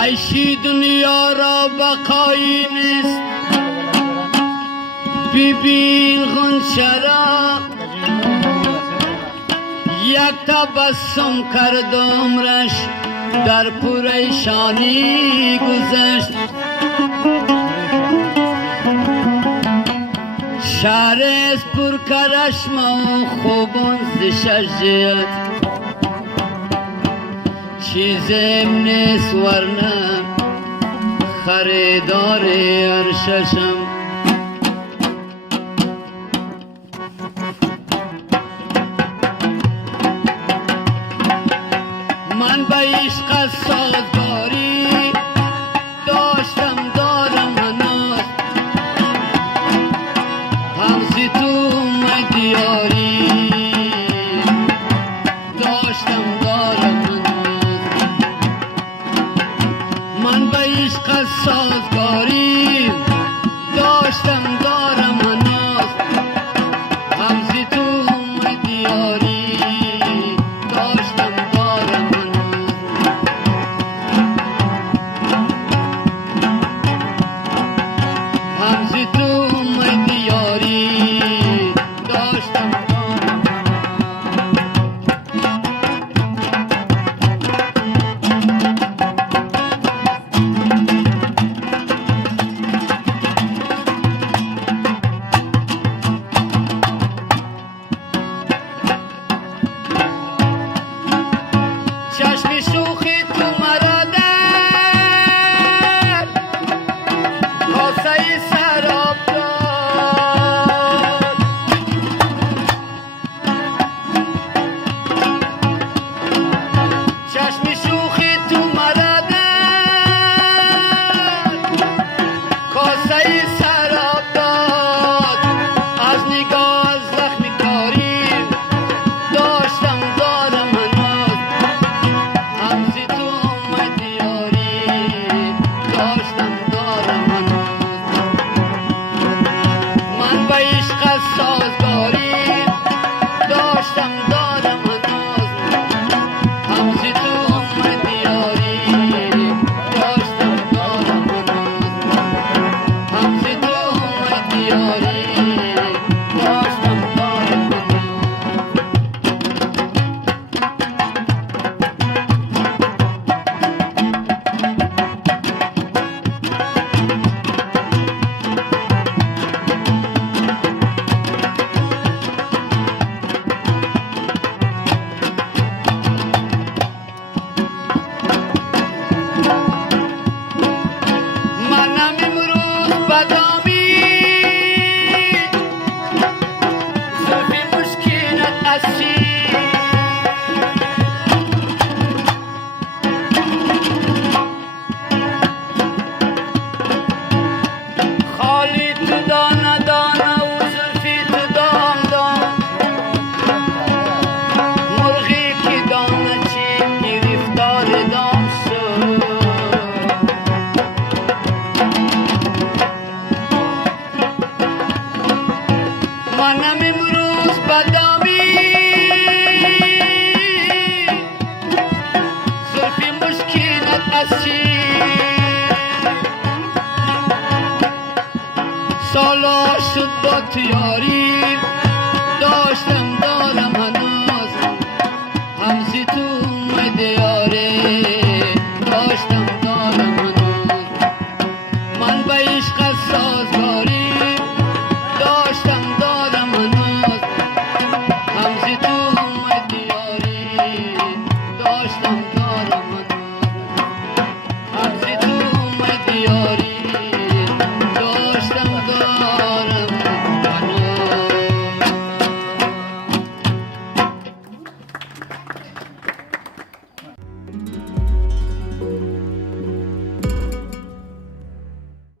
عیشی دنیا را بقایی نیست، ببین غنچه را یک تبسم کرد عمرش در پریشانی گذشت. شهر است پر کرشم و خوبان ز شجاعت، چیزیم نیست ورنه خریدار ارششم. من به عشق سازگاری داشتم دارم هنوز، همزی تو دیاری داشتم دارم هنوز. من به عشق سازگاری داشتم دارم هنوز، همزی تو دیاری داشتم دارم هنوز. همزی تو دیاری داشتم دارم چشم شوخی تو مرا در کاسه سراب داد. چشم شوخی تو مرا در کاسه سراب داد. از نگاه زخم کاری داشتم دارم هنوز، همزی تو دیاری داشتم دارم هنوز. من به عشق سازگاری داشتم دارم هنوز، همزی تو دیاری داشتم دارم هنوز. همزی تو دیاری داشتم دارم هنوز. منم امروز بدامی زلف مشکینت اسی، خالی تو دانه دانه و زلفی تو دام دام، مرغی که دانه چی گرفتار دام شد. منم امروز بدامی زلفی مشکینت اسی، سالا شد با تو یاری